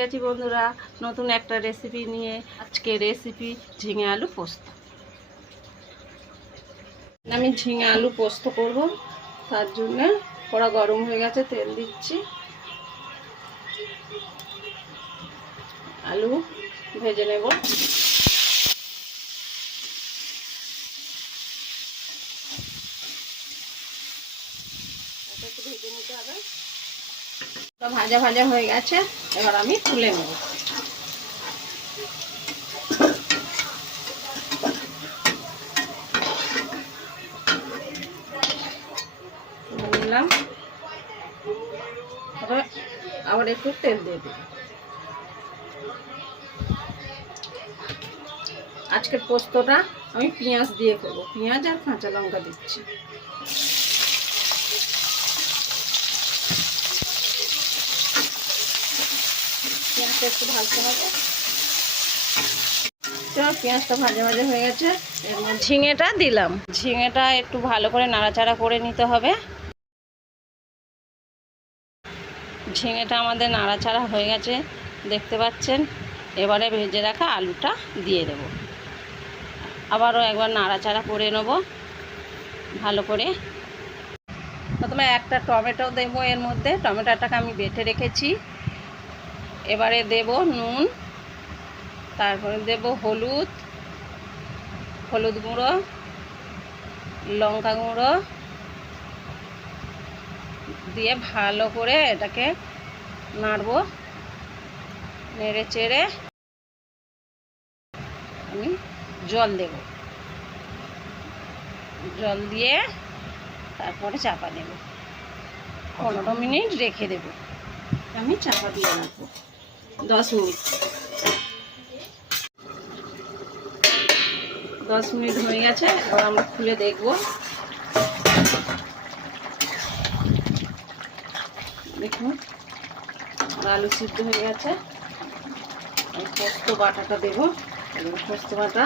গেছি বন্ধুরা নতুন একটা রেসিপি নিয়ে। আজকে রেসিপি ঝিঙে আলু পোস্ত। আমি ঝিঙে আলু পোস্ত করব, তার জন্য কড়া গরম হয়ে গেছে, তেল দিচ্ছি। আলু ভেজে নেব। একটু ভেজে নিতে হবে। ভাজা ভাজা হয়ে গেছে, এবার আমি তুলে নেব। নিলাম, আবার একটু তেল দিয়ে দেব। আজকের পোস্তটা আমি পেঁয়াজ দিয়ে করব, পেঁয়াজ আর কাঁচা লঙ্কা দিচ্ছি। পেঁয়াজটা একটু ভাজতে হবে। পেঁয়াজটা ভাজা ভাজা হয়ে গেছে, এর মধ্যে ঝিঙেটা দিলাম। ঝিঙেটা একটু ভালো করে নাড়াচাড়া করে নিতে হবে। ঝিঙেটা আমাদের নাড়াচাড়া হয়ে গেছে, দেখতে পাচ্ছেন। এবারে ভেজে রাখা আলুটা দিয়ে দেব। আবারও একবার নাড়াচাড়া করে নেব ভালো করে। প্রথমে একটা টমেটো দেবো এর মধ্যে, টমেটোটাকে আমি বেটে রেখেছি। এবারে দেব নুন, তারপরে দেব হলুদ গুঁড়ো, লঙ্কা গুঁড়ো দিয়ে ভালো করে এটাকে নাড়বো। নেড়ে চেড়ে আমি জল দেব, জল দিয়ে তারপরে চাপা দেব। 15 মিনিট রেখে দেব। আমি চাপা দিয়ে রাখবো 10 মিনিট। 10 মিনিট হয়ে গেছে, এবার আমরা খুলে দেখব। দেখুন আলু সিদ্ধ হয়ে গেছে। আমি পোস্ত বাটাটা দেবো, এবং পোস্ত বাটা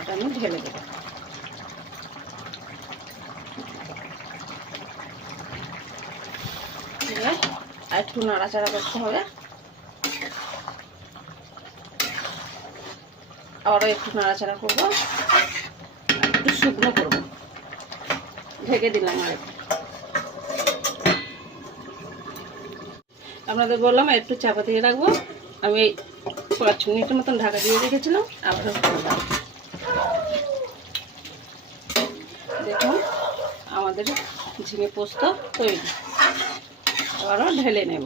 এটা আমি ঢেলে দেবো। আর একটু নাড়াচাড়া করতে হবে। আবারও একটু নাড়াচাড়া করবো, একটু শুকনো করবো। ঢেকে দিলাম আর একটু। আপনাদের বললাম একটু চাপা দিয়ে রাখবো। আমি 5 মিনিটের মতন ঢাকা দিয়ে রেখেছিলাম, আবারও করলাম। দেখুন আমাদের ঝিঙে পোস্ত তৈরি। আবারও ঢেলে নেব।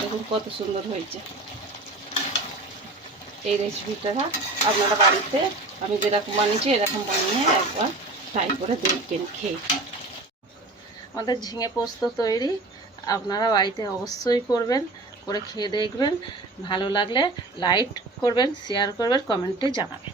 দেখুন কত সুন্দর হয়েছে। এই রেসিপিটা আপনারা বাড়িতে আমি যেরকম বানিয়েছি এরকম বানিয়ে একবার ট্রাই করে দেখবেন খেয়ে। আমাদের ঝিঙে পোস্ত তৈরি, আপনারা বাড়িতে অবশ্যই করবেন, করে খেয়ে দেখবেন। ভালো লাগলে লাইক করবেন, শেয়ার করবেন, কমেন্টে জানাবেন।